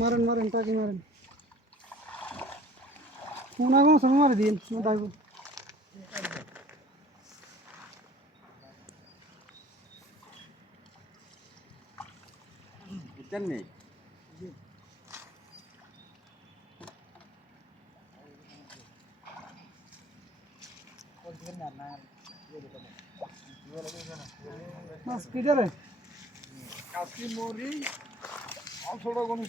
মারেন মারেন টাকি মারেন কোনা কোন সময় মারি দিন না দাইব বুঝছেন নি মাছ কিটারে কাশি মরি ছোট কোন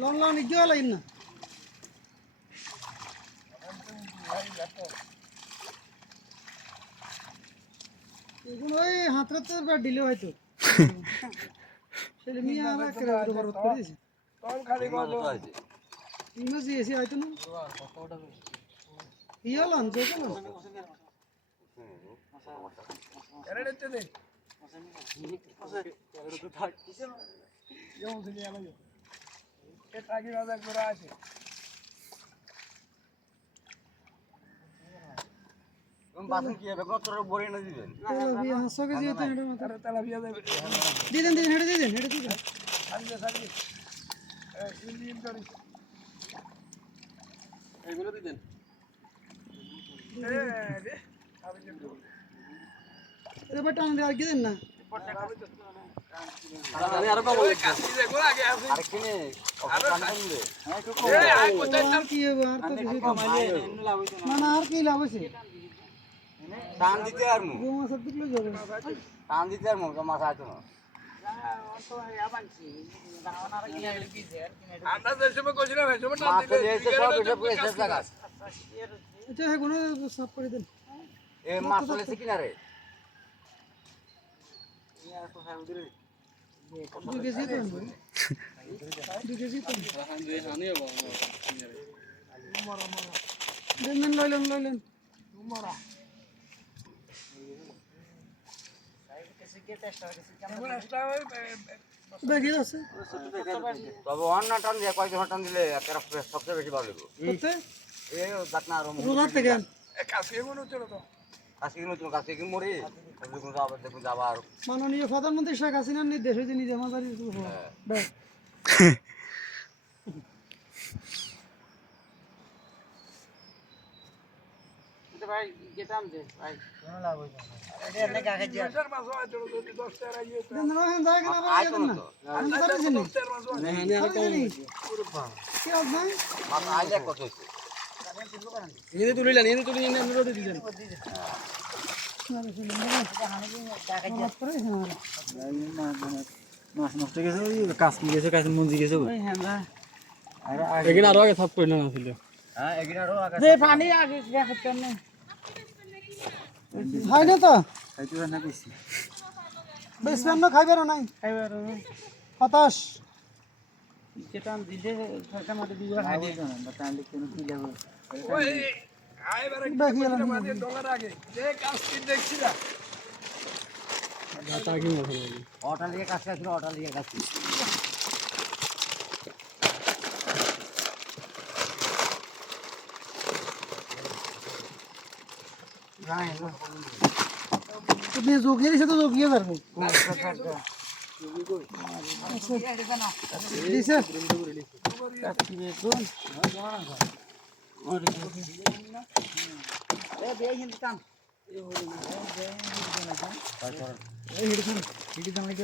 লন লন ইজ্জত লাইন না এগুলো ওই হাতরাতে বা ডিলে হয়তো ছেলে মেয়ে আর একটা বরবাদ করে দিয়েছে তখন খালি কত ইমেজ এসে হয়তো না ইয়া লন যে কেন এরে দিতে দে এরে তো থাক যেমন শুনি আলো এ টাকি রাজা করে আছে বাসন কি হবে কত বড়ি না দিবেন তেলাপিয়া 100 কেজি হতো এটা মাত্র আরে তেলাপিয়া দেবে দিদেন হেডে দিদেন সামনে সামনে ইন্ডিয়ান কারি এগুলো দিবেন রে আমি যে এবার টান দিয়ে আর কি দেন না আরে আরে বাবু কাশি দেখো আগে আছে আরে কিনে আরে কান দে এই আই কোথায় আর কি হবে আর তো কিছু না না আর কি লাভ আছে টান দিতে আর মু গোমা সব দিলে যাবে টান দিতে আর মু মাছ আইতো না আমরা দেশে কইছিলাম এই সময় টান দিতে এসে সব এসে পয়সা জায়গা আচ্ছা হ্যাঁ কোনো সাফ করে দেন এ মাছ চলেছে কিনা রে দুই কেজি তো 2 কেজি তো দেন লইলেন দেখি আছে তবে অন্য টান দিয়ে কয়েক টান দিলে একটা সবচেয়ে বেশি ভালো লাগবে করতে এ দাঁতনা আর রোজার থেকে কাছে মনে হচ্ছে তো কাছে কিন্তু কাছে কি মরে দেখুন যাবা আর মাননীয় প্রধানমন্ত্রী শেখ হাসিনার নির্দেশ হয়েছে নিজে মাঝারি ব্যাস ভাই গেটাম দে ভাই কোন লাভ হইছে এটা এনে কাকে দিয়া প্রেসার মাছ হয় তো 10 টাকা ইয়ে দেন না হ্যাঁ যায় কিনা আবার দেন না আমি জানি জানি না আর কম কি হবে মাছ আইলে কত হইছে এনে তুলিলেন এনে রোদে দিলেন মাছ নষ্ট গেছে কাজ কি গেছে কাজ মঞ্জি গেছে ওই হ্যাঁ এখানে আরো আগে সাফ করে না ছিল হ্যাঁ এগিনারও আগে যে পানি আগে দেখাতে না হয় না তো খাইতে না বেশি বেশি না খাইবে না নাই খাইবার হতাশ গেটাম দিলে সরকার মতে দিবা খাইবে না বাতালে কেন কি লাগবে ওই আইবারে মাঝে ডলার আগে যে কাজ কি দেখছি না দাতা কি মনে হয় অটা লিয়ে কাছে আছে অটা লিয়ে কাছে তুমি যোগিয়ে দিছে তো যোগিয়ে পারবে দিছে এ দেই হিন্দি কাম এই হেডফোন